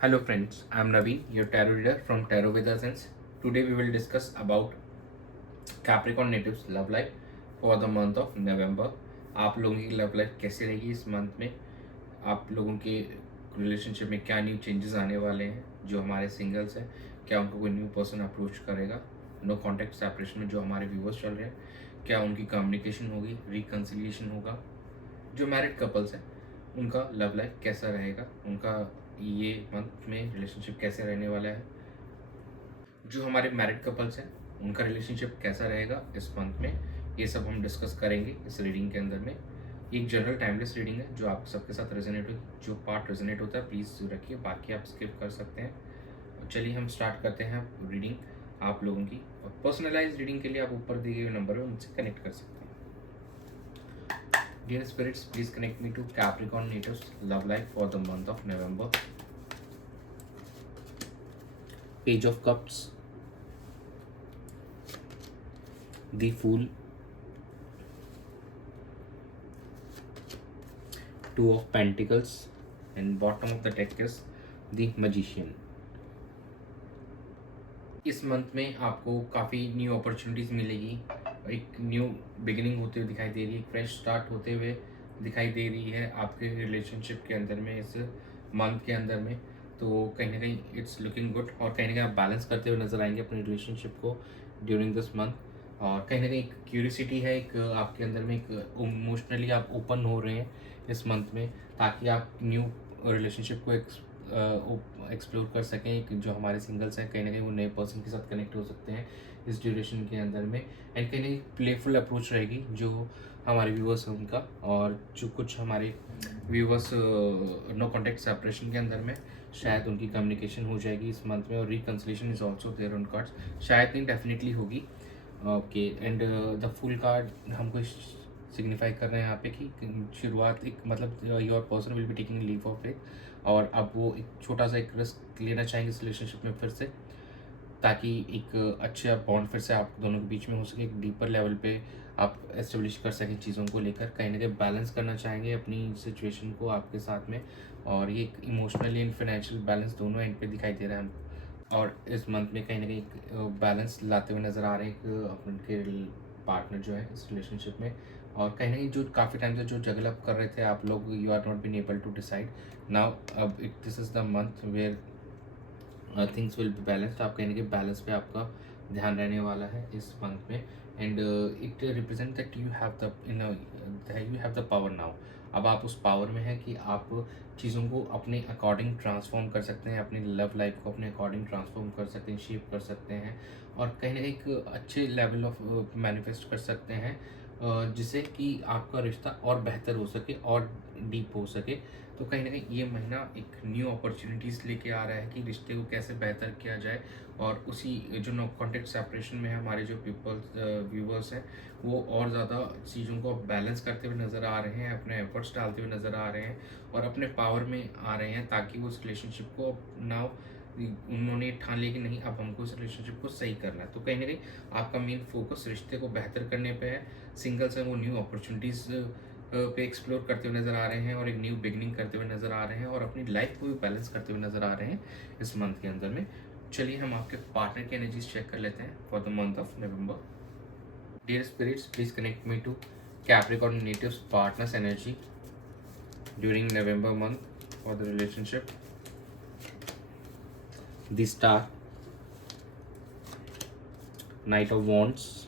Hello friends, I am Naveen, your tarot reader from Tarot with Essence. Today we will discuss about Capricorn natives love life for the month of November. आप लोगों की love life कैसी रहेगी इस month में? आप लोगों के रिलेशनशिप में क्या न्यू चेंजेस आने वाले हैं? जो हमारे सिंगल्स हैं, क्या उनको कोई न्यू पर्सन अप्रोच करेगा? नो कॉन्टैक्ट सेपरेशन में जो हमारे व्यूवर्स चल रहे हैं, क्या उनकी कम्युनिकेशन होगी, रिकन्सिलिएशन होगा? जो मैरिड कपल्स हैं उनका लव लाइफ कैसा रहेगा, उनका ये मंथ में रिलेशनशिप कैसे रहने वाला है? जो हमारे मैरिड कपल्स हैं उनका रिलेशनशिप कैसा रहेगा इस मंथ में, ये सब हम डिस्कस करेंगे इस रीडिंग के अंदर में। एक जनरल टाइमलेस रीडिंग है जो आप सबके साथ रेजोनेट हो, जो पार्ट रेजोनेट होता है प्लीज़ रखिए, बाकी आप स्किप कर सकते हैं। और चलिए हम स्टार्ट करते हैं रीडिंग आप लोगों की। और पर्सनलाइज रीडिंग के लिए आप ऊपर दिए हुए नंबर में मुझसे कनेक्ट कर सकते हैं। Dear spirits, please connect me to Capricorn natives love life for the month of November. Page of Cups, the Fool, Two of Pentacles, and bottom of the deck is the Magician. इस month में आपको काफ़ी new opportunities मिलेगी, एक new beginning होते हुए दिखाई दे रही है, एक फ्रेश स्टार्ट होते हुए दिखाई दे रही है आपके रिलेशनशिप के अंदर में इस मंथ के अंदर में। तो कहीं ना कहीं इट्स लुकिंग गुड, और कहीं ना कहीं आप बैलेंस करते हुए नजर आएंगे अपने रिलेशनशिप को ड्यूरिंग दिस मंथ। और कहीं ना कहीं एक क्यूरियोसिटी है, एक आपके अंदर में एक इमोशनली आप ओपन हो रहे हैं इस मंथ में, ताकि आप न्यू रिलेशनशिप को एक्सप्लोर कर सकें। एक जो हमारे सिंगल्स हैं कहीं ना कहीं वो नए पर्सन के साथ कनेक्ट हो सकते हैं इस ड्यूरेशन के अंदर में। एंड कहीं ना कहीं प्लेफुल अप्रोच रहेगी जो हमारे व्यूवर्स हैं उनका, और जो कुछ हमारे व्यूवर्स नो कॉन्टैक्ट सेपरेशन के अंदर में शायद उनकी कम्युनिकेशन हो जाएगी इस मंथ में। और reconciliation is also there on cards, शायद नहीं डेफिनेटली होगी। Okay, and the full card हमको सिग्निफाई कर रहे हैं यहाँ पे कि शुरुआत एक मतलब your person will be taking leave of faith, और अब वो एक छोटा सा एक रिस्क लेना चाहेंगे इस रिलेशनशिप में फिर से, ताकि एक अच्छा बॉन्ड फिर से आप दोनों के बीच में हो सके, एक डीपर लेवल पे आप एस्टेब्लिश कर सकें चीज़ों को लेकर। कहीं ना कहीं बैलेंस करना चाहेंगे अपनी सिचुएशन को आपके साथ में, और ये एक इमोशनली एंड फाइनेंशियल बैलेंस दोनों एंड पे दिखाई दे रहा है हमको। और इस मंथ में कहीं ना कहीं बैलेंस लाते हुए नज़र आ रहे हैं उनके पार्टनर जो है इस रिलेशनशिप में। और कहीं ना कहीं जो काफ़ी टाइम से जो जगल अप कर रहे थे आप लोग, you are not been able to decide now. अब this is the month where things will be balanced. आप कहीं ना कहीं बैलेंस पे आपका ध्यान रहने वाला है इस मंथ में। And it represent that you have the power now. अब आप उस पावर में है कि आप चीज़ों को अपने अकॉर्डिंग ट्रांसफॉर्म कर सकते हैं, अपनी लव लाइफ को अपने अकॉर्डिंग ट्रांसफॉर्म कर सकते हैं, शेप कर सकते हैं, और कहीं ना कहीं एक अच्छे लेवल ऑफ मैनिफेस्ट कर सकते हैं, जिससे कि आपका रिश्ता और बेहतर हो सके और डीप हो सके। तो कहीं ना कहीं ये महीना एक न्यू अपॉर्चुनिटीज़ लेके आ रहा है कि रिश्ते को कैसे बेहतर किया जाए। और उसी जो नो कॉन्टेक्ट सेपरेशन में हमारे जो पीपल्स व्यूवर्स हैं वो और ज़्यादा चीज़ों को बैलेंस करते हुए नज़र आ रहे हैं, अपने एफर्ट्स डालते हुए नज़र आ रहे हैं, और अपने पावर में आ रहे हैं, ताकि वो उस रिलेशनशिप को नाउ उन्होंने ठान लिया कि नहीं अब हमको इस रिलेशनशिप को सही करना है। तो कहीं ना कहीं आपका मेन फोकस रिश्ते को बेहतर करने पे है। सिंगल्स हैं वो न्यू अपॉर्चुनिटीज़ पे एक्सप्लोर करते हुए नज़र आ रहे हैं, और एक न्यू बिगनिंग करते हुए नज़र आ रहे हैं, और अपनी लाइफ को भी बैलेंस करते हुए नज़र आ रहे हैं इस मंथ के अंदर में। चलिए हम आपके पार्टनर की एनर्जीज चेक कर लेते हैं for the month of November. Dear spirits, please connect me to Capricorn natives partners energy during November month for the relationship. The star, knight of wands,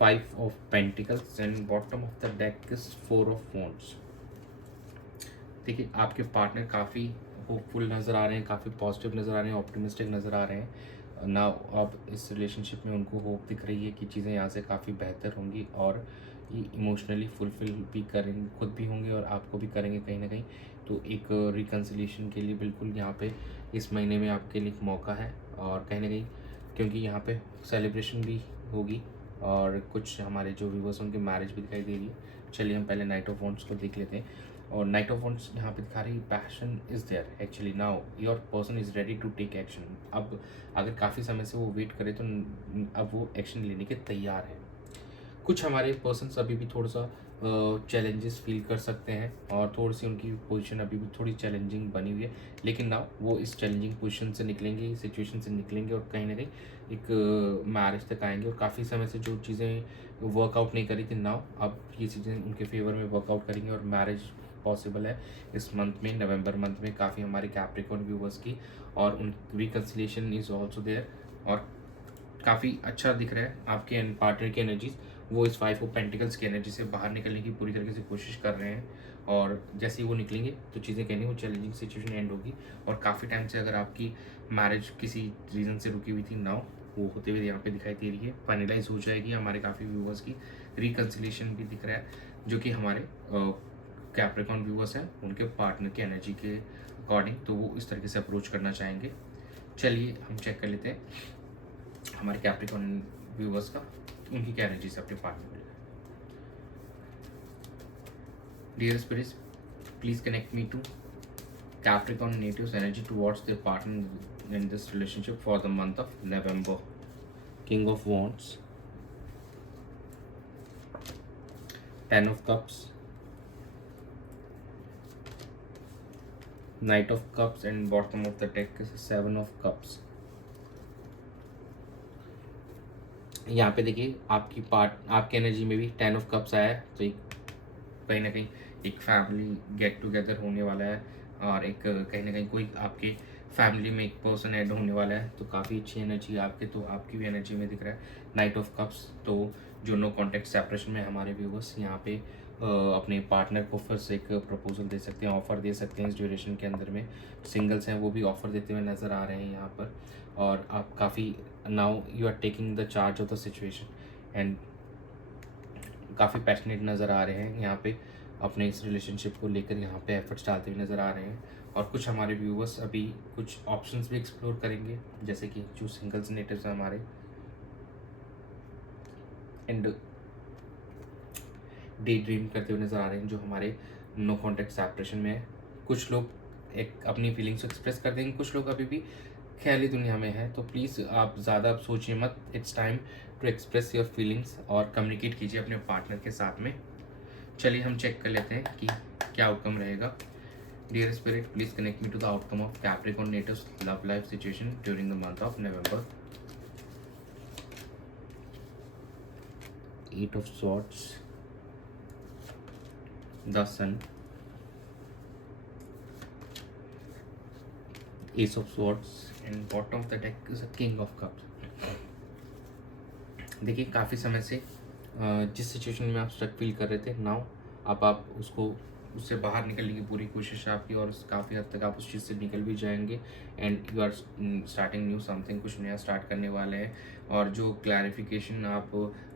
Five of Pentacles, and bottom of the deck is Four of Wands. देखिए आपके partner काफ़ी hopeful नज़र आ रहे हैं, काफ़ी positive नज़र आ रहे हैं, ऑप्टिमिस्टिक नज़र आ रहे हैं ना। अब इस रिलेशनशिप में उनको होप दिख रही है कि चीज़ें यहाँ से काफ़ी बेहतर होंगी, और ये इमोशनली फुलफिल भी करेंगे, खुद भी होंगे और आपको भी करेंगे कहीं ना कहीं। तो एक रिकन्सिलिएशन के लिए बिल्कुल यहाँ पे इस महीने में आपके लिए एक मौका है, और कहीं ना कहीं क्योंकि यहाँ पे सेलिब्रेशन भी होगी, और कुछ हमारे जो व्यूवर्स उनकी मैरिज भी दिखाई दे रही है। चलिए हम पहले नाइट ऑफ वॉन्ड्स को देख लेते हैं। और नाइट ऑफ वॉन्ड्स यहाँ पे दिखा रही है passion is there actually now, your person is ready to take action. अब अगर काफ़ी समय से वो वेट करे तो अब वो एक्शन लेने के तैयार है। कुछ हमारे पर्सन्स अभी भी थोड़ा सा चैलेंजेस फील कर सकते हैं और थोड़ी सी उनकी पोजीशन अभी भी थोड़ी चैलेंजिंग बनी हुई है, लेकिन ना वो इस चैलेंजिंग पोजीशन से निकलेंगे, इस सिचुएशन से निकलेंगे और कहीं ना कहीं एक मैरिज तक आएंगे। और काफ़ी समय से जो चीज़ें वर्कआउट नहीं करी थी नाउ अब ये चीज़ें उनके फेवर में वर्कआउट करेंगे और मैरिज पॉसिबल है इस मंथ में, नवंबर मंथ में काफ़ी हमारे कैप्रिकॉर्न व्यूवर्स की, और उन रिकन्सिलेशन इज़ ऑल्सो देयर और काफ़ी अच्छा दिख रहा है आपके पार्टनर की एनर्जीज। वो इस 5 ऑफ पेंटिकल्स की एनर्जी से बाहर निकलने की पूरी तरीके से कोशिश कर रहे हैं, और जैसे ही वो निकलेंगे तो चीज़ें कहनी वो चैलेंजिंग सिचुएशन एंड होगी। और काफ़ी टाइम से अगर आपकी मैरिज किसी रीज़न से रुकी हुई थी नाउ वो होते हुए यहाँ पे दिखाई दे रही है, फाइनलाइज हो जाएगी। हमारे काफ़ी व्यूवर्स की रिकन्सिलेशन भी दिख रहा है, जो कि हमारे कैप्रिकॉर्न व्यूवर्स हैं उनके पार्टनर की एनर्जी के अकॉर्डिंग, तो वो इस तरीके से अप्रोच करना चाहेंगे। चलिए हम चेक कर लेते हैं हमारे कैप्रिकॉर्न व्यूवर्स का उनकी क्या एनर्जी से अपने पार्टनर को लेकर। Dear spirits, please connect me to Capricorn natives energy towards their partner in this relationship for the month of November. King of Wands, Ten of Cups, Knight of Cups, and bottom of the deck is Seven of Cups. यहाँ पे देखिए आपकी energy में भी 10 of cups आया है, तो एक कहीं ना कहीं एक फैमिली गेट टुगेदर होने वाला है, और एक कहीं ना कहीं कोई आपके फैमिली में एक पर्सन ऐड होने वाला है, तो काफ़ी अच्छी एनर्जी आपके, तो आपकी भी एनर्जी में दिख रहा है नाइट ऑफ कप्स। तो जो नो कॉन्टेक्ट सेपरेशन में हमारे व्यूवर्स यहाँ पे अपने पार्टनर को फिर से एक प्रपोजल दे सकते हैं, ऑफ़र दे सकते हैं इस ड्यूरेशन के अंदर में। सिंगल्स हैं वो भी ऑफ़र देते हुए नज़र आ रहे हैं यहाँ पर, और आप काफ़ी now you are taking the charge of the situation and काफ़ी पैशनेट नज़र आ रहे हैं यहाँ पे अपने इस रिलेशनशिप को लेकर, यहाँ पे एफर्ट्स डालते हुए नज़र आ रहे हैं। और कुछ हमारे व्यूवर्स अभी कुछ ऑप्शंस भी एक्सप्लोर करेंगे, जैसे कि जो सिंगल्स नेटिव्स हैं हमारे, एंड डे ड्रीम करते हुए नज़र आ रहे हैं जो हमारे नो कॉन्टेक्ट सेपरेशन में है। कुछ लोग एक अपनी फीलिंग्स एक्सप्रेस कर देंगे, कुछ लोग अभी भी ख्याली दुनिया में है, तो प्लीज़ आप ज़्यादा सोचिए मत, it's time to express your feelings और कम्युनिकेट कीजिए अपने पार्टनर के साथ में। चलिए हम चेक कर लेते हैं कि क्या आउटकम रहेगा। Dear spirit, please connect me to the outcome of Capricorn natives love life situation during the month of November. 8 of Swords, the Sun, Ace of Swords, and bottom of the deck is a King of Cups. देखिए काफ़ी समय से जिस situation में आप struck feel कर रहे थे नाउ अब आप उससे बाहर निकलने की पूरी कोशिश है आपकी, और काफ़ी हद तक आप उस चीज़ से निकल भी जाएंगे, and you are starting new something, कुछ नया स्टार्ट करने वाले हैं। और जो क्लैरिफिकेशन आप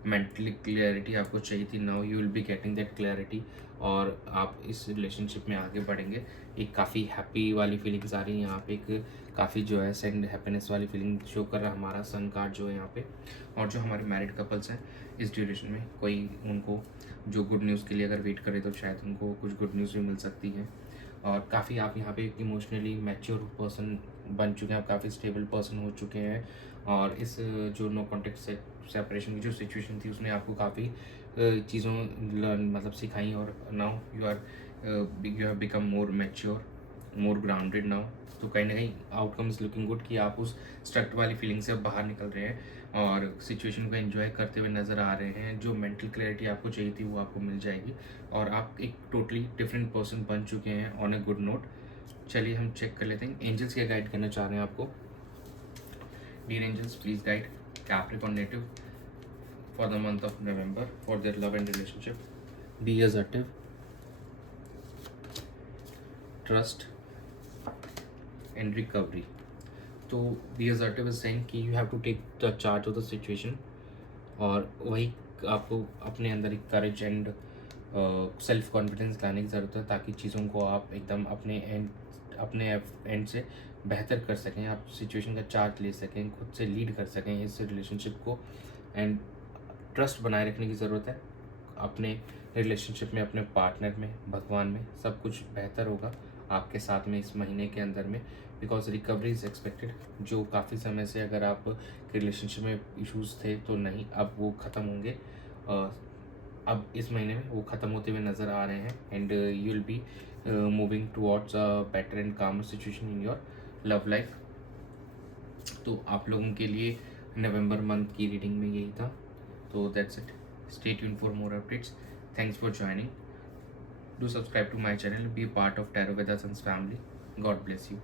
मेंटली क्लैरिटी आपको चाहिए थी now you will be getting that clarity, और आप इस रिलेशनशिप में आगे बढ़ेंगे। एक काफ़ी हैप्पी वाली फीलिंग्स आ रही है यहाँ पे, एक काफ़ी जो है सेंड हैप्पीनेस वाली फीलिंग शो कर रहा है हमारा सन कार्ड जो है यहाँ पे। और जो हमारे मैरिड कपल्स हैं इस ड्यूरेशन में कोई उनको जो गुड न्यूज़ के लिए अगर वेट करे तो शायद उनको कुछ गुड न्यूज़ भी मिल सकती है। और काफ़ी आप यहाँ पे इमोशनली मैच्योर पर्सन बन चुके हैं, आप काफ़ी स्टेबल पर्सन हो चुके हैं, और इस जो नो कॉन्टेक्ट सेपरेशन की जो सिचुएशन थी उसने आपको काफ़ी चीज़ों मतलब सिखाई, और now you have become more mature, more grounded now. तो कहीं ना कहीं आउटकम इज़ लुकिंग गुड कि आप उस स्ट्रक्ट वाली फीलिंग से बाहर निकल रहे हैं और सिचुएशन को एंजॉय करते हुए नज़र आ रहे हैं। जो मेंटल क्लैरिटी आपको चाहिए थी वो आपको मिल जाएगी, और आप एक टोटली डिफरेंट पर्सन बन चुके हैं ऑन ए गुड नोट। चलिए हम चेक कर लेते हैं एंजल्स क्या गाइड करना चाह रहे हैं आपको। Dear angels, please guide Capricorn native for the month of November for their love and relationship. Be assertive, trust and recovery. तो बी असर्टिव इज सेइंग कि you have to take the charge of the situation, और वही आपको अपने अंदर एक courage and self confidence लाने की ज़रूरत है, ताकि चीज़ों को आप एकदम अपने एंड से बेहतर कर सकें, आप सिचुएशन का चार्ज ले सकें, खुद से लीड कर सकें इस रिलेशनशिप को, एंड ट्रस्ट बनाए रखने की ज़रूरत है अपने रिलेशनशिप में, अपने पार्टनर में, भगवान में। सब कुछ बेहतर होगा आपके साथ में इस महीने के अंदर में, बिकॉज रिकवरी इज़ एक्सपेक्टेड। जो काफ़ी समय से अगर आप रिलेशनशिप में इश्यूज़ थे तो नहीं, अब वो ख़त्म होंगे। अब इस महीने में वो ख़त्म होते हुए नज़र आ रहे हैं and you will be moving towards a better and calmer situation in your love life. तो आप लोगों के लिए नवंबर मंथ की रीडिंग में यही था। तो that's it, stay tune for more updates. Thanks for joining, do subscribe to my channel, be part of tarot Veda sons family. God bless you.